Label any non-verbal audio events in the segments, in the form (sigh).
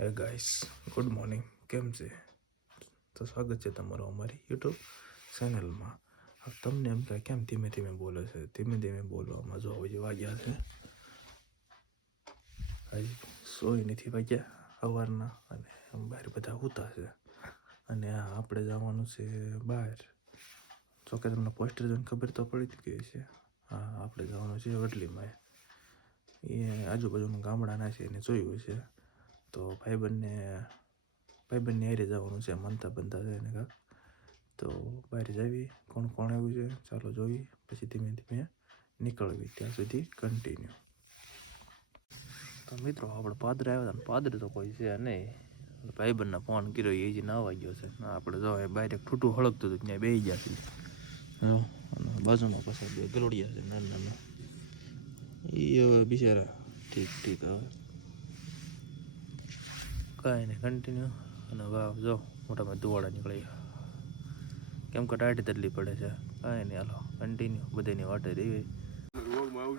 હે guys good morning કેમ છે? તો સ્વાગત છે તમારું અમારી યુટ્યુબ ચેનલમાં તમને એમ કે કેમ ધીમે ધીમે બોલે છે? ધીમે ધીમે બોલવામાં જો જે વાગ્યા છે. હજી સોય નથી વાગ્યા સવારના અને બહાર બધા ઉતા છે. અને આપણે જવાનું છે બહાર. જોકે તમને પોસ્ટર જોઈને ખબર તો પડી જ ગઈ છે હા, આપણે જવાનું છે વડલીમાં. એ આજુબાજુના ગામડાના છે, એને જોયું છે તો ભાઈબંધને ભાઈબંધને હારે જવાનું છે મનતા બનતા છે એને કાંક. તો બહાર જાવી, કોણ કોણ આવ્યું છે, ચાલો જોઈ, પછી ધીમે ધીમે નીકળવી ત્યાં સુધી કન્ટિન્યુ તો મિત્રો, આપણે પાદરે આવ્યા હતા પાદરે તો કોઈ છે નહીં. ભાઈબંધને ફોન કર્યો, એ જ ના વાગ્યો છે. ના, આપણે જો એ બહાર ઠૂઠું હળગતું હતું, ત્યાં બેસી ગયા છે બાજુમાં પછી બે ગલોડિયા છે, નાના નાના. એ હવે બિચારા ઠીક ઠીક હવે કાંઈ નહીં કન્ટિન્યુ અને વાવ જો મોટામાં ધુવાડા નીકળી. કેમ કે ટાઈટ તડલી પડે છે. કાંઈ નહીં, હાલો કન્ટિન્યુ બધાની વાટે રહી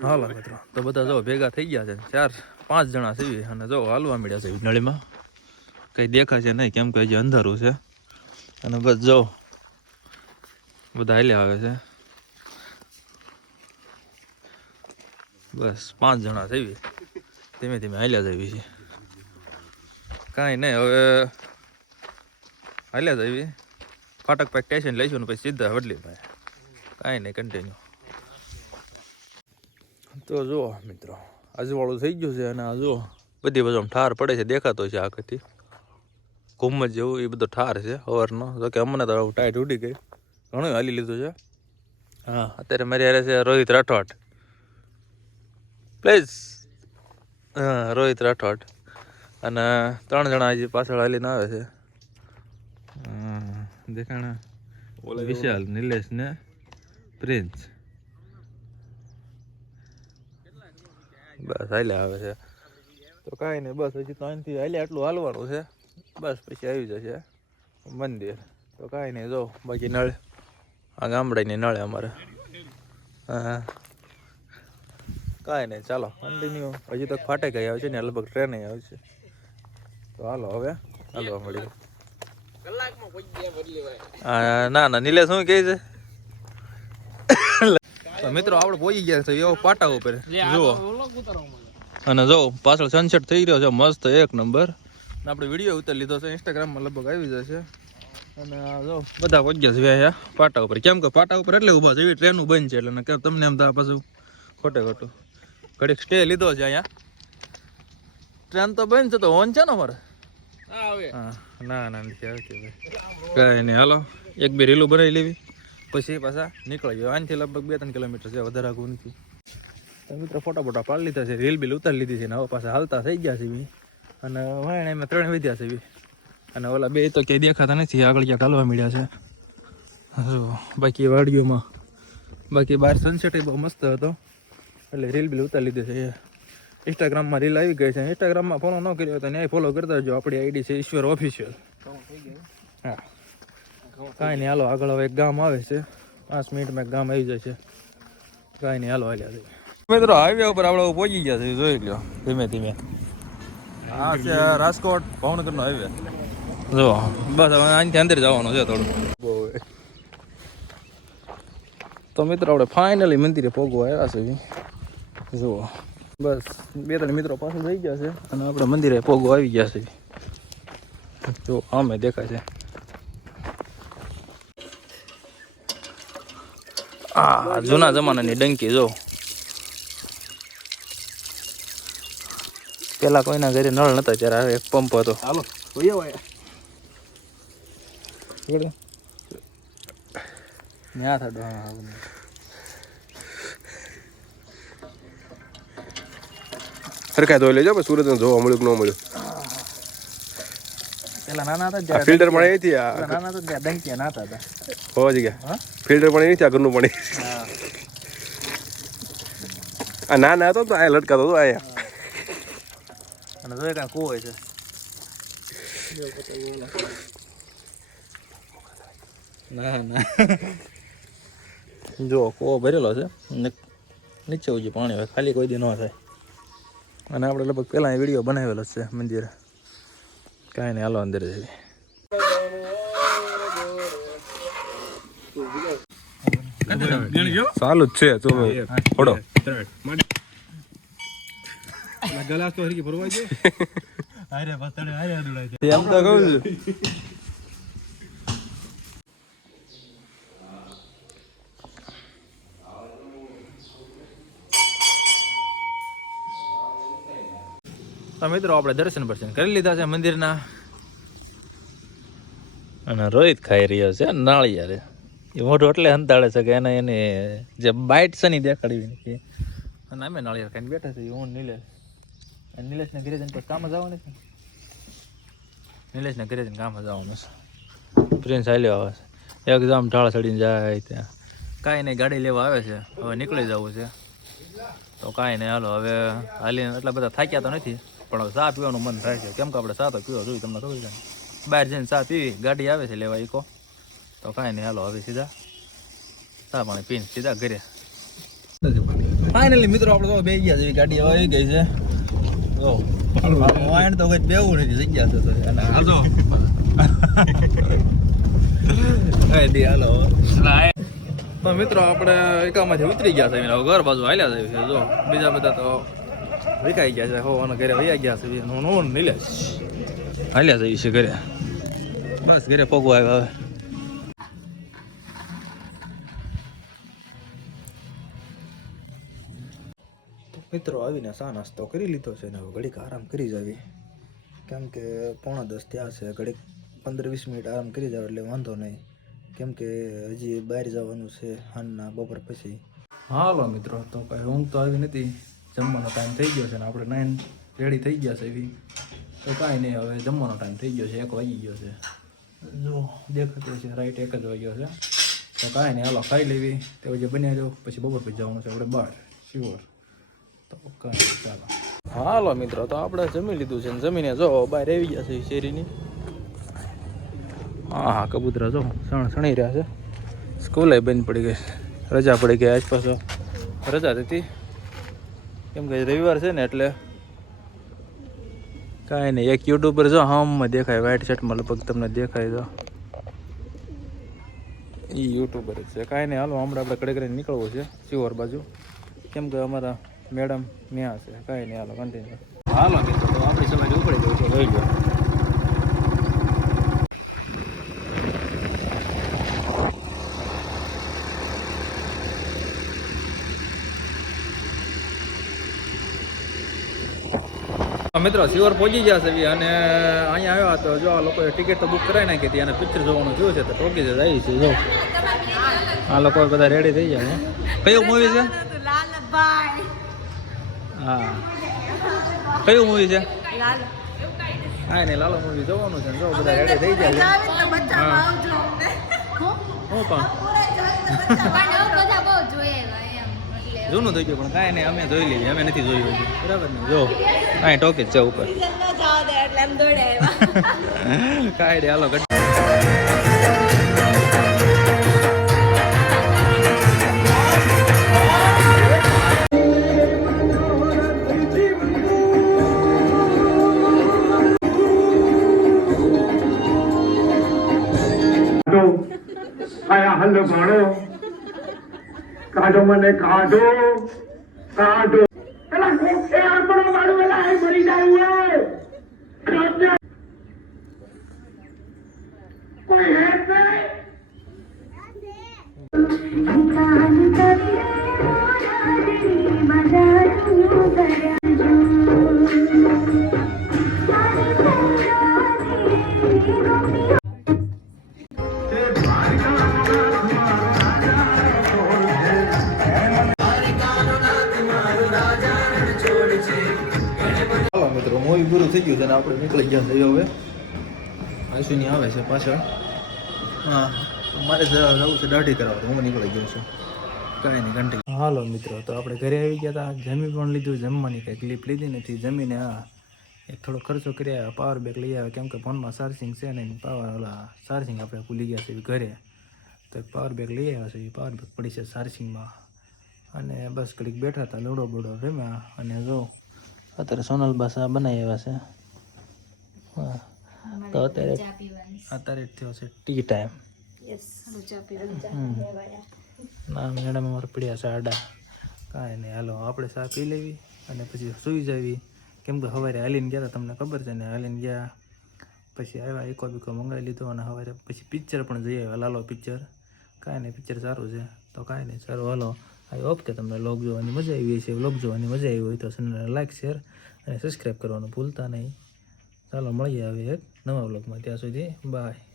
હાલો, મિત્રો, તો બધા જો ભેગા થઈ ગયા છે. ચાર, પાંચ જણા છે અને જો હાલવા મળ્યા છે નળીમાં કંઈ દેખાશે નહીં, કેમ કે હજી અંધારું છે. અને બસ જો, બધા હાલ્યા આવે છે. બસ, પાંચ જણા થઈ ધીમે ધીમે હાલ્યા જવી છે. કાંઈ નહીં હવે હાલ્યા જવી ફાટક પાક સ્ટેશન લઈશું ને પછી સીધા વડલી ભાઈ કાંઈ નહીં કન્ટિન્યુ તો જુઓ મિત્રો આજુવાળું થઈ ગયું છે અને આ જુઓ બધી બાજુ ઠાર પડે છે દેખાતો છે આખથી ઘુમ્મત જેવું એ બધો ઠાર છે અવારનો જો કે અમને તો ટાઈટ ઉડી ગઈ. ઘણું હાલી લીધું છે. હા. અત્યારે મારી હારે છે રોહિત રાઠોડ. પ્લીઝ. હા રોહિત રાઠોડ. અને ત્રણ જણા હજી પાછળ હાલીને આવે છે. દેખાણા. વિશાલ નિલેશ ને પ્રિન્સ. બસ હાલ્યા આવે છે. તો કાંઈ નહીં બસ હજી તો અહીંથી હાલ્યા એટલું હાલવાનું છે. બસ પછી આવી જશે મંદિર. તો કાંઈ નહીં જો બાકી નળ આ ગામડાની નળે અમારે. હા. કાંઈ નહીં ચાલો કન્ટિન્યુ હજી તો ફાટે આવે છે ને લગભગ ટ્રેન આવશે. તો હાલો હવે હાલવા મળીએ. હા ના ના નિલેશ શું કહે છે? મિત્રો આપણે પહોંચી ગયા છે એવો પાટા ઉપર. જુઓ. અને જો પાછળ સનસેટ થઈ રહ્યો છે મસ્ત એક નંબર આપણે વીડિયો ઉતારી લીધો છે ઇન્સ્ટાગ્રામમાં લગભગ આવી જશે. અને જો બધા પહોંચ્યા છે પાટા ઉપર. કેમ કે પાટા ઉપર એટલે ઊભા છે એવી ટ્રેનું બંધ છે એટલે કે તમને એમ થાય પાછું ખોટે ખોટું. ઘડીક સ્ટે લીધો છે અહીંયા. ટ્રેન તો બંધ છે તો ઓન છે ને અમારે? ના ના, નથી ભાઈ. નહીં, હાલો, એક બે રીલું બનાવી લેવી. પછી પાછા નીકળી ગયો આનાથી લગભગ બે ત્રણ કિલોમીટર છે, વધારે આગું નથી. મિત્રો ફોટા ફોટા પાડી લીધા છે રીલ બિલ ઉતારી લીધી છે ને, હવે પાછા હાલતા થઈ ગયા છે બી. અને વાયણ એમાં ત્રણ વધ્યા છે બી. અને ઓલા બે તો ક્યાંય દેખાતા નથી, આગળ ક્યાંક હાલવા મળ્યા છે. જો, બાકી વાડીઓમાં, બાકી બહાર સનસેટ બહુ મસ્ત હતો. એટલે રીલ બિલ ઉતારી લીધી છે ઇન્સ્ટાગ્રામમાં રીલ આવી ગઈ છે. ઇન્સ્ટાગ્રામમાં ફોલો ન કર્યો હોય તો ન્યાય ફોલો કરતા જો આપણી આઈડી છે ઈશ્વર ઓફિશિયલ હા. કાંઈ નહીં હાલો આગળ હવે એક ગામ આવે છે. પાંચ મિનિટમાં એક ગામ આવી જાય છે કાંઈ નહીં હાલો હાલ્યા છે મિત્રો હાઈવે ઉપર આપણે પહોંચી ગયા છે જોઈ લો ધીમે ધીમે. આ છે રાજકોટ ભાવનગરનો હાઈવે જો બસ હવે અહીંથી અંદર જવાનું છે થોડું. બહુ તો મિત્રો આપણે ફાઇનલી મંદિરે પોગવા આવ્યા છે જુઓ. બસ બે ત્રણ મિત્રો પાછળ થઈ ગયા છે અને આપણે મંદિરે પોગો આવી ગયા છે. જો આમે દેખાય છે. આ જૂના જમાનાની ડંકી જો. પેલા કોઈના ઘરે નળ નતા ત્યારે આ એક પંપ હતો. હાલો જોઈએ હોય ન્યા થાડો હા હા સરખા ધોઈ લેજો સુરત જોવા મળ્યું કે ન મળ્યું. પેલા નાના હતા આ ફિલ્ટર પણ અહીંથી આ નાના હતા ત્યારે ડંકિયા નાતા હતા. હોવા જ ગયા હા? ફિલ્ટર પણ અહીંથી આ ઘરનું પાણી હા. આ ના ના હતો તો આ લટકાતો હતો અહીંયા. અને જોઈ કાંઈ કૂવો છે. ના ના. જો કૂવો ભરેલો છે. નીચે ઉજી પાણી હોય ખાલી કોઈ દી ન થાય. અને આપણે લગભગ પહેલાં વીડિયો બનાવેલો છે મંદિર. કાંઈ નહીં હાલો અંદર જઈએ. ચાલુ જ છે તું ફોડો. (laughs) એમ તો કહું છું. તો મિત્રો, આપણે દર્શન દર્શન કરી લીધા છે મંદિરના. અને રોહિત ખાઈ રહ્યો છે, નાળિયેર. એ મોઢું એટલે હંતાડે છે કે એને એને જે બાઇટ છે ને દેખાડવી નથી અને અમે નાળિયેર ખાઈને બેઠા છીએ, હું નિલેશ. અને નિલેશને ઘરે પર કામ જવાનું છે. નિલેશને ગિરેજન કામ જ આવવાનું છે. પ્રિન્સ હાલ્યો આવે છે. એકદમ ઢાળ ચડીને જાય ત્યાં. કાંઈ નહીં, ગાડી લેવા આવે છે. હવે નીકળી જવું છે. તો કાંઈ નહીં, હાલો, હવે હાલીને એટલા બધા થાક્યા તો નથી. પણ ચા પીવાનું મન થાય છે. કેમ કે આપણે ચા તો પીવો જોઈએ તમને ખબર છે બહાર જઈને ચા પીવી ગાડી આવે છે લેવા ઈકો. તો કાંઈ નહીં હાલો હવે સીધા ચા પાણી પીને સીધા ઘરે. ફાઇનલી મિત્રો આપણે તો બે ગયા છે. ગાડી હવે આવી ગઈ છે. જો વાયણ તો કઈ બેવું નથી જગ્યા છે તો. અને હાલો. તો મિત્રો આપણે એકામાંથી ઉતરી ગયા છે. ઘર બાજુ હાલ્યા છે. જો બીજા બધા તો વિકાઈ ગયા છે હો અને ઘરે વૈયા ગયા છે હું હું નિલેશ હાલ્યા છે છે ઘરે. બસ ઘરે પગવા આવ્યા હવે. મિત્રો આવીને સા નાસ્તો કરી લીધો છે ને હવે ઘડીક આરામ કરી જાવી કેમ કે પોણા દસ થયા છે ઘડીક પંદર વીસ મિનિટ આરામ કરી જાવ એટલે વાંધો નહીં. કેમ કે હજી બહાર જવાનું છે હાનના બપોર પછી. હાલો મિત્રો તો કાંઈ ઊંઘ તો આવી નથી. જમવાનો ટાઈમ થઈ ગયો છે ને આપણે નાઈન રેડી થઈ ગયા છે એવી. તો કાંઈ નહીં હવે જમવાનો ટાઈમ થઈ ગયો છે એક વાગી ગયો છે. જો. દેખાતું છે રાઈટ એક જ વાગ્યો છે. તો કાંઈ નહીં હાલો ખાઈ લેવી. તે જે બન્યા જો પછી બપોર પછી જવાનું છે આપણે બહાર શ્યોર તો કાંઈ ચાલો. હાલો મિત્રો તો આપણે જમી લીધું છે ને જમીને જો બહાર આવી ગયા છે શેરીની. હા હા કબૂતરા જો સણ સણી રહ્યા છે. સ્કૂલે બંધ પડી ગઈ રજા પડી ગઈ આજ પાછો. રજા હતી. કેમ કે રવિવાર છે ને એટલે કાંઈ નહીં એક યુટ્યુબર જો હમમાં દેખાય વ્હાઇટ શર્ટમાં લગભગ તમને દેખાય જો એ યુટ્યુબર જ છે. કાંઈ નહીં હાલો હમણાં આપણે કડે નીકળવું છે શિવર બાજુ. કેમ કે અમારા મેડમ ત્યાં છે. કાંઈ નહીં હાલો કન્ટિન્યુ હાલો તો આપણી સવારે ઉપડી જવું છે લઈ લો. મિત્રો સિવર પહોંચી ગયા છે અને અહીંયા આવ્યા તો જો આ લોકોએ ટિકિટ તો બુક કરાવી નાખી હતી અને પિક્ચર જોવાનું જોયું છે તો ટોકી જ આવી છે જો આ લોકો બધા રેડી થઈ જાય કયું મૂવી છે હા કયું મૂવી છે હા નહીં લાલો મૂવી જોવાનું છે ને જો બધા રેડી થઈ જાય હા હું પણ જૂનું થઈ ગયું પણ કાંઈ નહીં અમે જોઈ લઈએ અમે નથી જોયું હજી બરાબર ને જો કાંઈ ટોકી જ છે ઉપર કાંઈ નહીં હાલો ગડ કાઢો આયા હલ ભાણો કાઢો મને કાઢો. કાઢો. પેલા કોકે આપણો વાળું પેલા એ મરી જાય હોય કોઈ હેત નહીં? હાલો મિત્રો મૂવી પૂરું થઈ ગયું છે આપણે નીકળી ગયા છીએ હવે. આશુની આવે છે પાછળ. હા, મારે જવું છે દાઢી કરાવવા હું નીકળી ગયો છું. કાંઈ નહીં ઘંટી હાલો મિત્રો, તો આપણે ઘરે આવી ગયા હતા. જમી પણ લીધું, જમવાની કંઈ ક્લિપ લીધી નથી. જમીને હા એક થોડો ખર્ચો કરી આવ્યા પાવર બેગ લઈ આવ્યા. કેમ કે ફોનમાં ચાર્જિંગ છે ને પાવર ઓલા ચાર્જિંગ આપણે ભૂલી ગયા છે ઘરે. તો પાવર બેગ લઈ આવ્યા છે પાવર બેગ પડી છે ચાર્જિંગમાં અને બસ ઘડીક બેઠા હતા લૂડો બૂડો રમ્યા અને જો અત્યારે સોનલ બાસા બનાવી આવ્યા છે. તો અત્યારે અત્યારે થયો છે ટી ટાઈમ ના મેડમ અમારે પડ્યા છે આડા. કાંઈ નહીં હાલો આપણે ચા પી લેવી અને પછી સૂઈ જવી. કેમ કે સવારે હાલીને ગયા હતા તમને ખબર છે ને હાલીને ગયા. પછી આવ્યા એકો બીકો મંગાવી લીધો અને સવારે પછી પિક્ચર પણ જઈ આવ્યા લાલો પિક્ચર કાંઈ નહીં પિક્ચર સારું છે. તો કાંઈ નહીં સારું હાલો. આઈ હોપ કે તમને વ્લોગ જોવાની મજા આવી છે વ્લોગ જોવાની મજા આવી હોય તો ચેનલને લાઈક શેર અને સબસ્ક્રાઈબ કરવાનું ભૂલતા નહીં. ચાલો મળીએ હવે એક નવા વ્લોગમાં ત્યાં સુધી બાય